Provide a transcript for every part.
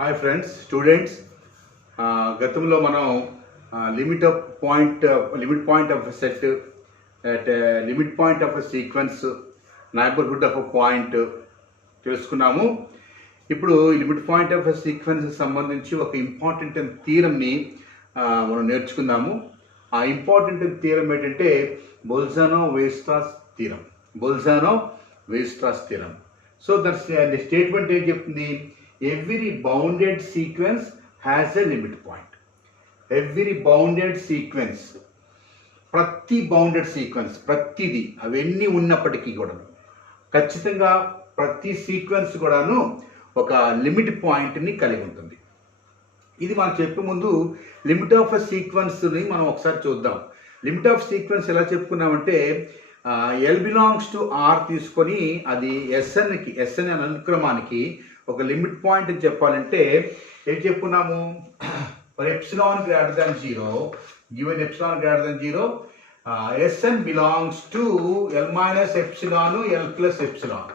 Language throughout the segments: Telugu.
Hi friends, students. గతంలో మనం limit point of set at limit point of sequence neighbourhood of point తెలుసుకున్నాము. ఇప్పుడు లిమిట్ పాయింట్ ఆఫ్ సీక్వెన్స్ సంబంధించి ఒక ఇంపార్టెంట్ థియరమ్ని మనం నేర్చుకుందాము. ఆ ఇంపార్టెంట్ థియరం ఏంటంటే Bolzano-Weierstrass థియరం. సో దాని స్టేట్మెంట్ ఏం చెప్తుంది? Every bounded sequence has a limit point. Every bounded sequence, ప్రతి బౌండెడ్ సీక్వెన్స్, ప్రతిదీ అవన్నీ ఉన్నప్పటికీ కూడా ఖచ్చితంగా ప్రతి సీక్వెన్స్ కూడాను ఒక లిమిట్ పాయింట్ని కలిగి ఉంటుంది. ఇది మనం చెప్పే ముందు లిమిట్ ఆఫ్ సీక్వెన్స్ని మనం ఒకసారి చూద్దాం. లిమిట్ ఆఫ్ సీక్వెన్స్ ఎలా చెప్పుకున్నామంటే ఎల్ బిలాంగ్స్ టు ఆర్ తీసుకొని అది ఎస్ఎన్ అనే అనుక్రమానికి ఒక లిమిట్ పాయింట్ అని చెప్పాలంటే ఏం చెప్పుకున్నాము? For epsilon greater than 0, given epsilon greater than 0, S N belongs to L minus epsilon L plus epsilon.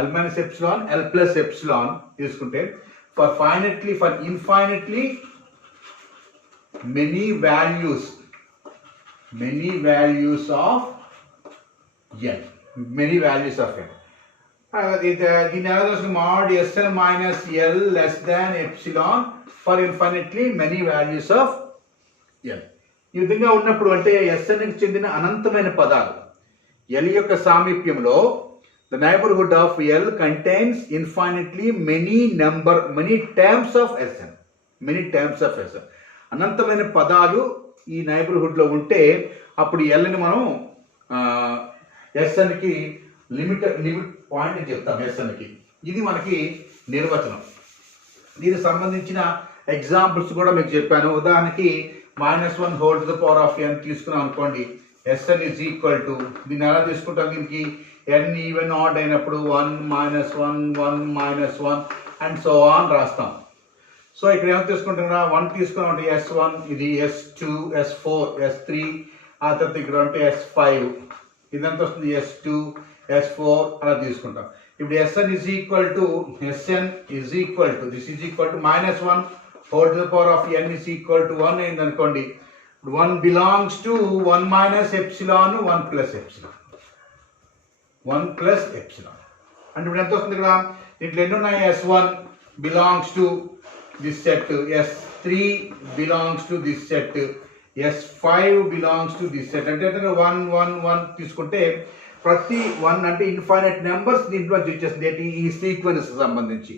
L minus epsilon L plus epsilon తీసుకుంటే for infinitely many values of n. దీని ఎలా చూసుకుంటే mod Sn minus L less than epsilon for infinitely many values of n. ఈ విధంగా ఉన్నప్పుడు అంటే Sn కి చెందిన అనంతమైన పదాలు L యొక్క సామీప్యంలో the neighborhood of L contains infinitely many terms of Sn. అనంతమైన పదాలు ఈ నైబర్హుడ్లో ఉంటే అప్పుడు ఎల్ని మనం ఎస్ఎన్కి లిమిట్ పాయింట్ అని చెప్తాం. ఎస్ఎన్కి ఇది మనకి నిర్వచనం. దీనికి సంబంధించిన ఎగ్జాంపుల్స్ కూడా మీకు చెప్పాను. ఉదాహరణకి -1 whole to the power of n తీసుకున్నాం అనుకోండి. ఎస్ఎన్ ఈజ్ ఈక్వల్ టు, దీన్ని ఎలా తీసుకుంటాం? దీనికి n ఈవెన్ ఆడ్ అయినప్పుడు 1 -1 అండ్ సో ఆన్ రాస్తాం. సో ఇక్కడ ఏమో తీసుకుంటున్నా 1 తీసుకున్నాం S1, ఇది S2, S4, S3, ఆ తర్వాత ఇక్కడ ఉంటే S5, ఇదంతా వస్తుంది S2, S4 అలా తీసుకుంటాం. ఇప్పుడు Sn is equal to this is equal to -1 whole to the power of n is equal to 1 అయింది అనుకోండి. ఇప్పుడు 1 belongs to 1 minus epsilon 1 plus epsilon అంటే ఇప్పుడు ఎంత వస్తుంది? ఇక్కడ దీంట్లో ఎన్ని ఉన్నాయి? S1 belongs to this set, S3 belongs to this set, S5 belongs to this set. అంటే 1 తీసుకుంటే ప్రతి 1 అంటే ఇన్ఫైనైట్ నెంబర్స్ దీంట్లో వచ్చేస్తుంది ఈ సీక్వెన్స్ సంబంధించి.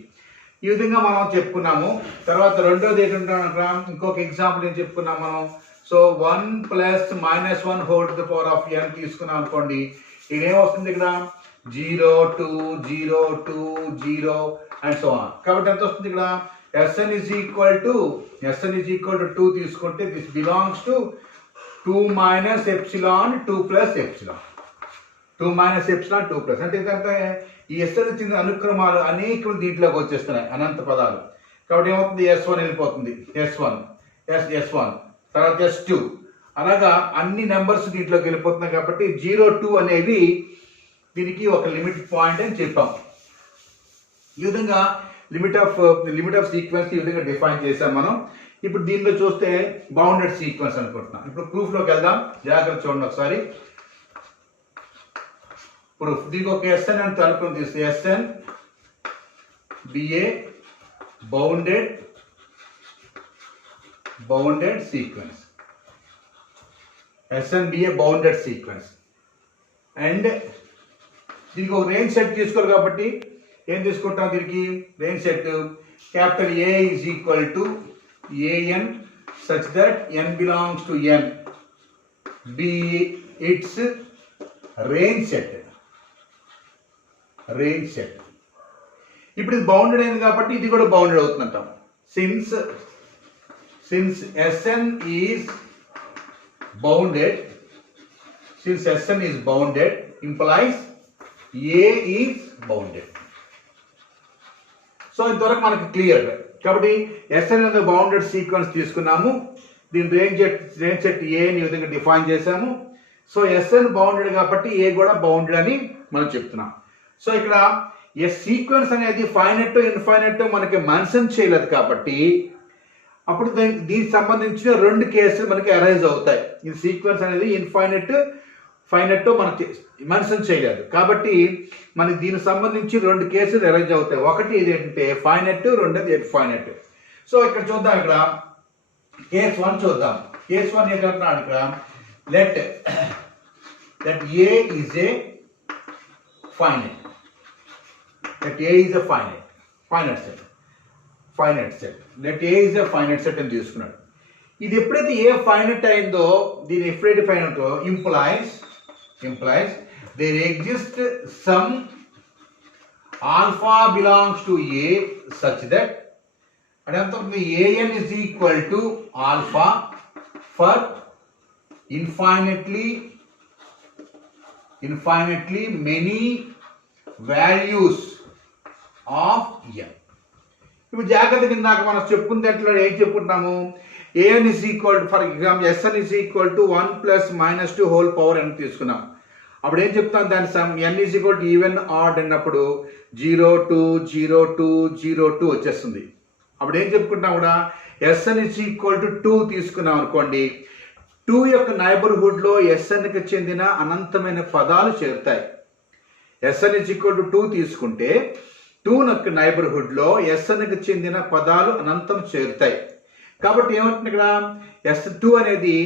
ఈ విధంగా మనం చెప్పుకున్నాము. తర్వాత రెండోది ఏంటంటే ఇంకొక ఎగ్జాంపుల్ ఏం చెప్పుకున్నాం మనం? So 1 plus -1 whole to the power of n తీసుకున్నాం అనుకోండి. ఇదేమొస్తుంది ఇక్కడ 0 2 0 2 0 అండ్ సో ఆన్. కాబట్టి ఎంత వస్తుంది ఇక్కడ? Sn is equal to 2 తీసుకుంటే this belongs to 2 minus epsilon 2 plus epsilon. 2 minus epsilon 2 plus అంటే ఏంటంటే ఈ Sn చెందిన అనుక్రమాలు అనేకలు దీంట్లోకి వచ్చేస్తున్నాయి, అనంత పదాలు. కాబట్టి ఏమవుతుంది? S1 వెళ్ళిపోతుంది, S1 తర్వాత S2, అలాగా అన్ని నెంబర్స్ దీంట్లోకి వెళ్ళిపోతున్నాయి. కాబట్టి 0 2 అనేవి దీనికి ఒక లిమిట్ పాయింట్ అని చెప్పాం. ఈ విధంగా లిమిట్ ఆఫ్ సీక్వెన్స్ ఈ విధంగా డిఫైన్ చేసాం మనం. ఇప్పుడు దీనిలో చూస్తే బౌండెడ్ సీక్వెన్స్ అనుకుంటున్నాం. ఇప్పుడు ప్రూఫ్లోకి వెళ్దాం, జాగ్రత్త చూడండి ఒకసారి. ప్రూఫ్ దీనికి ఒక Sn అని తలుపుని తీస్తే Sn be a bounded sequence. Sn be a bounded sequence and దీనికి ఒక రేంజ్ సెట్ తీసుకోవాలి. కాబట్టి ఏం తీసుకుంటాం? దీనికి range set capital A is equal to AN such that n belongs to n be its range set. ఇప్పుడు ఇది బౌండెడ్ అయింది కాబట్టి ఇది కూడా బౌండెడ్ అవుతుందంటాం. Since Sn is bounded implies A is bounded. So ఇంతవరకు మనకి క్లియర్. కాబట్టి Sn అనేది బౌండెడ్ సీక్వెన్స్ తీసుకున్నాము. దీని రేంజ్ సెట్ A ని ఈ విధంగా డిఫైన్ చేసాము. సో Sn బౌండెడ్ కాబట్టి A కూడా బౌండెడ్ అని మనం చెప్తున్నాం. సో ఇక్కడ ఏ సీక్వెన్స్ అనేది ఫైనట్ ఇన్ఫైనట్ మనకి మెన్షన్ చేయలేదు కాబట్టి అప్పుడు దీనికి సంబంధించిన రెండు కేసులు మనకి అరైజ్ అవుతాయి. ఈ సీక్వెన్స్ అనేది ఇన్ఫైనట్ ఫైనట్ మనకి మెన్షన్ చేయలేదు కాబట్టి మనకి దీనికి సంబంధించి రెండు కేసులు అరైజ్ అవుతాయి. ఒకటి ఇది ఏంటంటే ఫైనట్, రెండోది ఇన్ఫైనట్. సో ఇక్కడ చూద్దాం, ఇక్కడ కేస్ 1 చూద్దాం. కేస్ 1 ఏంటంటున్నాడు ఇక్కడ, let A is a finite. Let A is a finite set. Let A is a finite set అని తీసుకున్నాడు. ఇది ఎప్పుడైతే ఏ ఫైనట్ అయిందో, దీని ఎప్పుడైతే finite implies there exists some alpha belongs to A such that an is equal to alpha for infinitely many values of n. ఇప్పుడు జాగ్రత్తగా ఇందాక మనం చెప్పుకున్న దాంట్లో ఏం చెప్పుకుంటున్నాము, an is equal to, for example Sn is equal to 1 + -2 whole power n తీసుకున్నాం. అప్పుడు ఏం చెప్తాం, దాని some n is equal to even odd అన్నప్పుడు 0 2 0 2 0 2 వచ్చేస్తుంది. అప్పుడు ఏం చెప్పుకుంటాం కూడా, Sn is equal to 2 తీసుకున్నాం అనుకోండి, 2 యొక్క నైబర్హుడ్లో Snకి చెందిన అనంతమైన పదాలు చేరుతాయి. Sn is equal to 2 తీసుకుంటే 2 యొక్క నైబర్హుడ్లో Snకి చెందిన పదాలు అనంతం చేరుతాయి. కాబట్టి ఏమంటుంది ఇక్కడ, S2 అనేది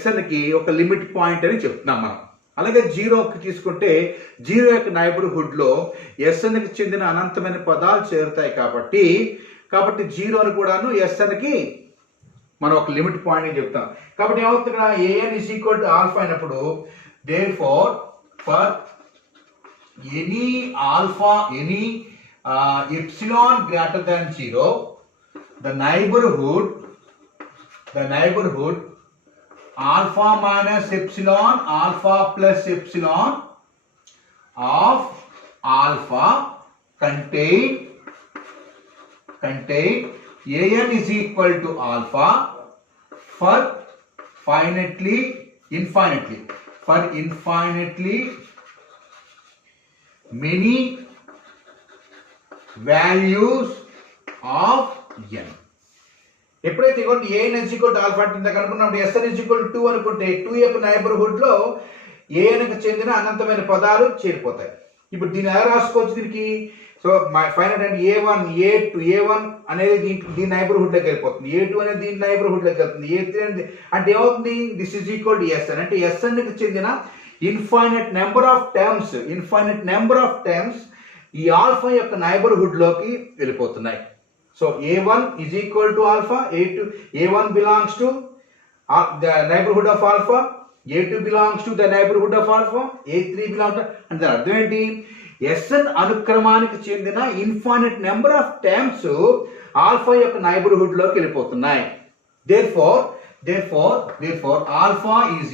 Snకి ఒక లిమిట్ పాయింట్ అని చెప్తున్నాం మనం. అలాగే 0కి తీసుకుంటే 0 యొక్క నైబర్హుడ్లో Snకి చెందిన అనంతమైన పదాలు చేరుతాయి. కాబట్టి 0ని కూడాను Snకి మనం ఒక లిమిట్ పాయింట్ అని చెప్తాం. కాబట్టి ఏమవుతుంది ఇక్కడ, an is equal to alpha అయినప్పుడు therefore for any epsilon greater than 0 the neighborhood alpha minus epsilon alpha plus epsilon of alpha contain an is equal to alpha for infinitely many values of n. ఎప్పుడైతే an is equal to alpha అంటే కనుక్కున్నప్పుడు Sn is equal to 2 అనుకుంటే 2 యొక్క నైబర్హుడ్లో anకి చెందిన అనంతమైన పదాలు చేరిపోతాయి. ఇప్పుడు దీన్ని ఎలా రాసుకోవచ్చు దీనికి, సో ఫైనట్ అంటే A1 అనేది దీని నైబర్హుడ్లోకి వెళ్ళిపోతుంది, A2 అనేది దీని నైబర్హుడ్లోకి వెళ్తుంది, A3 అనేది అంటే ఏమవుతుంది, this is equal to Sn అంటే Snకి చెందిన ఇన్ఫైనైట్ నెంబర్ ఆఫ్ టర్మ్స్ ఈ ఆల్ఫా యొక్క నైబర్హుడ్లోకి వెళ్ళిపోతున్నాయి. So A1 is equal to alpha, A1 belongs to the neighborhood of alpha, A2 belongs to the neighborhood of alpha, A3 belongs to, అంటే అర్థం ఏంటి, Sn అనుక్రమానికి చెందిన infinite number of terms alpha యొక్క నైబర్హుడ్లోకి వెళ్ళిపోతున్నాయి. Therefore alpha is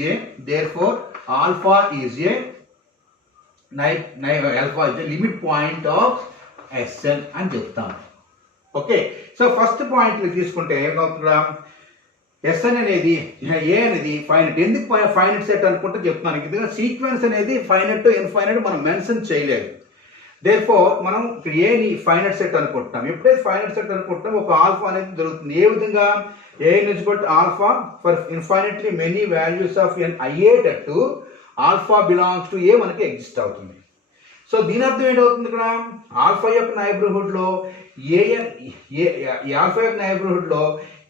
a limit point of Sn అని చెప్తాం. ఓకే, సో ఫస్ట్ పాయింట్ తీసుకుంటే ఏమవుతుందా, Sn అనేది A అనేది ఫైనట్. ఎందుకు ఫైనట్ సెట్ అనుకుంటే చెప్తున్నాను, ఎందుకంటే సీక్వెన్స్ అనేది ఫైనట్ ఇన్ఫైనట్ మనం మెన్షన్ చేయలేదు. దేర్ఫోర్ మనం ఇక్కడ ఏని ఫైనట్ సెట్ అనుకుంటున్నాం. ఎప్పుడైతే ఫైనట్ సెట్ అనుకుంటాం ఒక ఆల్ఫా అనేది దొరుకుతుంది. ఏ విధంగా, an is equal to alpha for infinitely many values of n అయ్యేటట్టు ఆల్ఫా బిలాంగ్స్ టు A మనకి ఎగ్జిస్ట్ అవుతుంది. సో దీని అర్థం ఏంటవుతుంది, ఇక్కడ ఆల్ఫా యొక్క నైబర్హుడ్లో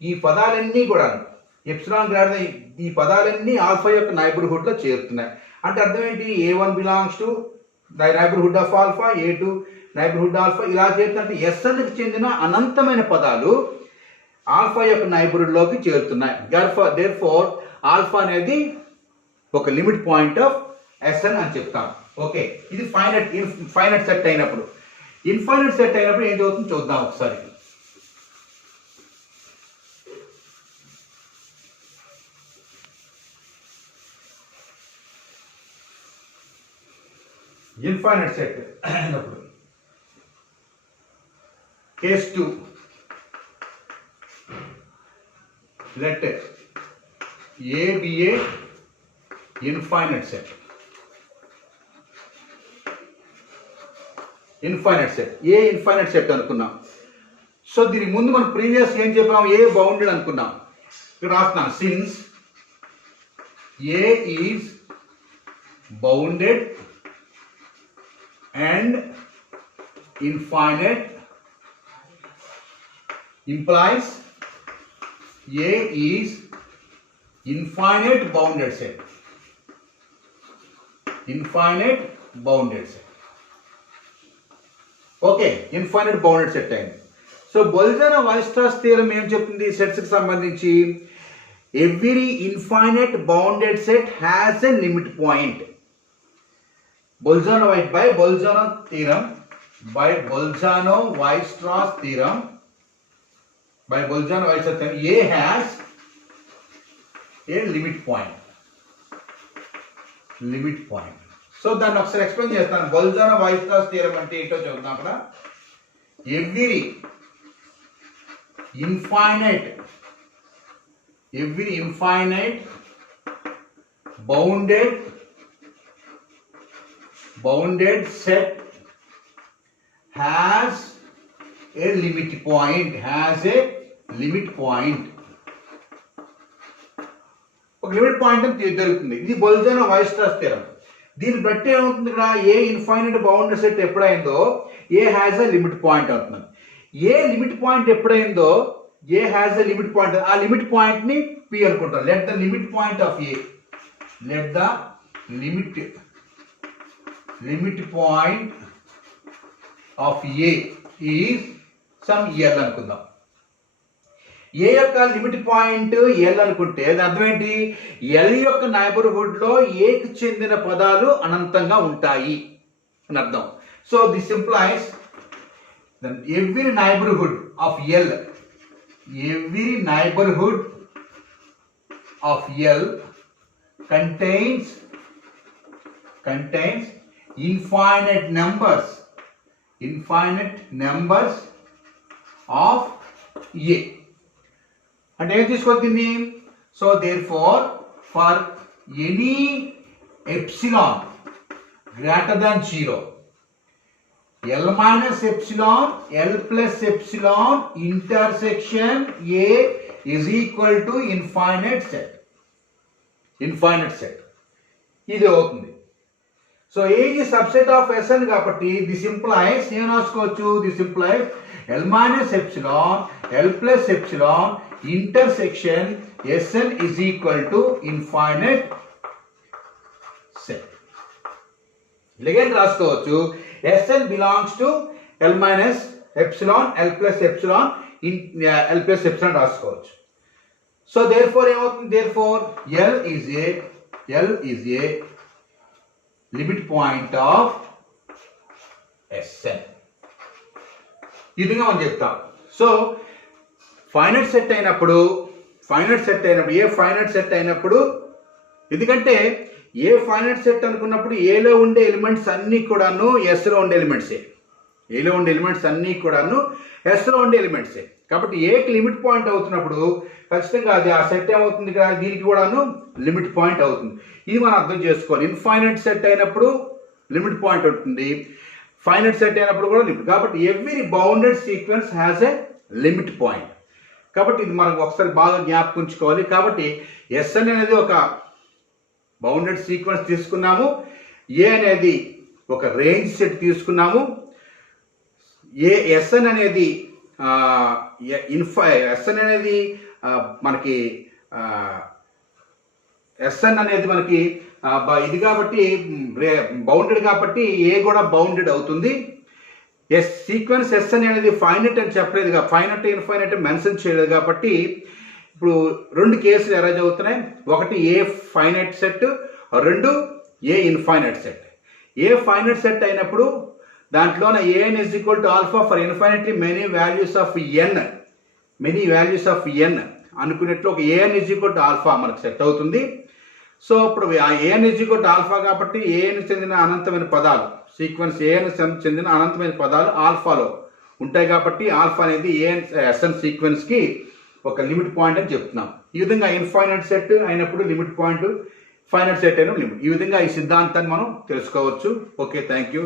ఈ పదాలన్నీ కూడా ఎప్సిలాన్ గ్రేటర్ ఈ పదాలన్నీ ఆల్ఫా యొక్క నైబర్హుడ్లో చేరుతున్నాయి. అంటే అర్థం ఏంటి, A1 belongs to the neighbourhood of alpha, A2 neighbourhood alpha, ఇలా చేరుతుంటే Snకి చెందిన అనంతమైన పదాలు ఆల్ఫా యొక్క నైబర్హుడ్లోకి చేరుతున్నాయి. దేర్ఫోర్ ఆల్ఫా అనేది ఒక లిమిట్ పాయింట్ ఆఫ్ Sn అని చెప్తాం. ఓకే, ఇది ఫైనట్ సెట్ అయినప్పుడు. ఇన్ఫైనట్ సెట్ అయినప్పుడు ఏం జరుగుతుందో చూద్దాం ఒకసారి. ఇన్ఫైనట్ సెట్ అయినప్పుడు case 2, let A be a infinite set. Infinite set, A infinite set అనుకున్నాం. సో దీనికి ముందు మనం ప్రీవియస్ ఏం చెప్పాం, ఏ బౌండెడ్ అనుకున్నాం. ఇక్కడ రాస్తున్నాం since A is bounded and infinite implies A is infinite bounded set. Infinite bounded set. Okay, infinite bounded set అయింది. సో బొల్జానో వైర్స్ట్రాస్ థియరం ఏం చెప్తుంది సెట్స్ కి సంబంధించి, every infinite bounded set has a limit point. Bolzano Weierstrass theorem by Bolzano Weierstrass theorem, A has a limit point. So దాన్ని ఒకసారి ఎక్స్ప్లెయిన్ చేస్తాను. Bolzano Weierstrass theorem అంటే ఏంటో చెప్తాను. అక్కడ every infinite bounded set has a limit point. ఒక లిమిట్ పాయింట్ అని జరుగుతుంది. ఇది బొల్జానో వైర్స్ట్రాస్ థియరం. దీన్ని బట్టి ఏమవుతుంది, ఇక్కడ ఏ ఇన్ఫైనైట్ బౌండెడ్ సెట్ ఎప్పుడైందో A has a limit point అవుతుంది. ఏ లిమిట్ పాయింట్ ఎప్పుడైందో A has a limit point, ఆ లిమిట్ పాయింట్ ని పి అనుకుంటాం. Let the limit point of A, let the limit point of A is some L అనుకుందాం. ఏ యొక్క లిమిట్ పాయింట్ ఎల్ అనుకుంటే దాని అర్థం ఏంటి, ఎల్ యొక్క నైబర్హుడ్ లో ఏకి చెందిన పదాలు అనంతంగా ఉంటాయి అని అర్థం. So this implies every neighbourhood of L contains infinite numbers of A. అంటే ఏం తీసుకొచ్చింది, so therefore any epsilon greater than 0, L minus epsilon, L plus epsilon intersection A is equal to infinite set. ఇది అవుతుంది. So A is subset of Sn కాబట్టి this implies నేను రాసుకోవచ్చు, this implies L minus epsilon, L plus epsilon intersection Sn is equal to infinite set. Again రాసుకోవచ్చు Sn belongs to L minus epsilon, L plus epsilon, L plus epsilon రాసుకోవచ్చు. So therefore ఏమవుతుంది, therefore L is a limit point of Sn. ఈ విధంగా మనం చెప్తాం. సో ఫైనైట్ సెట్ అయినప్పుడు ఏ ఫైనైట్ సెట్ అయినప్పుడు, ఎందుకంటే ఏ ఫైనైట్ సెట్ అనుకున్నప్పుడు ఏలో ఉండే ఎలిమెంట్స్ అన్నీ కూడాను ఎస్లో ఉండే ఎలిమెంట్సే. ఎస్లో ఉండే ఎలిమెంట్సే. కాబట్టి ఏకి లిమిట్ పాయింట్ అవుతున్నప్పుడు ఖచ్చితంగా అది ఆ సెట్ ఏమవుతుంది, దీనికి కూడాను లిమిట్ పాయింట్ అవుతుంది. ఇది మనం అర్థం చేసుకోవాలి. ఇన్ఫైనైట్ సెట్ అయినప్పుడు లిమిట్ పాయింట్ ఉంటుంది, ఫైనైట్ సెట్ అయినప్పుడు కూడా లిమిట్. కాబట్టి every bounded sequence has a limit point. కాబట్టి ఇది మనం ఒకసారి బాగా జ్ఞాపకించుకోవాలి. కాబట్టి Sn అనేది ఒక బౌండెడ్ సీక్వెన్స్ తీసుకున్నాము, ఏ అనేది ఒక రేంజ్ సెట్ తీసుకున్నాము. Sn అనేది మనకి Sn అనేది మనకి ఇది కాబట్టి బౌండెడ్ కాబట్టి ఏ కూడా బౌండెడ్ అవుతుంది. సీక్వెన్స్ Sn అనేది ఫైనైట్ అని చెప్పలేదు, ఫైనైట్ ఇన్ఫైనైట్ మెన్షన్ చేయలేదు. కాబట్టి ఇప్పుడు రెండు కేసులు ఎరైజ్ అవుతున్నాయి. ఒకటి ఏ ఫైనైట్ సెట్, రెండు A infinite set. A finite set అయినప్పుడు దాంట్లోన an is equal to alpha for infinitely many values of n అనుకున్నట్లు ఒక an is equal to alpha మనకు సెట్ అవుతుంది. సో ఇప్పుడు an is equal to alpha కాబట్టి an చెందిన అనంతమైన పదాలు, సీక్వెన్స్ an చెందిన అనంతమైన పదాలు ఆల్ఫాలో ఉంటాయి. కాబట్టి ఆల్ఫా అనేది Sn సీక్వెన్స్కి ఒక లిమిట్ పాయింట్ అని చెప్తున్నాం. ఈ విధంగా ఇన్ఫైనైట్ సెట్ అయినప్పుడు లిమిట్ పాయింట్, ఫైనైట్ సెట్ అయినప్పుడు లిమిట్. ఈ విధంగా ఈ సిద్ధాంతాన్ని మనం తెలుసుకోవచ్చు. Okay, thank you.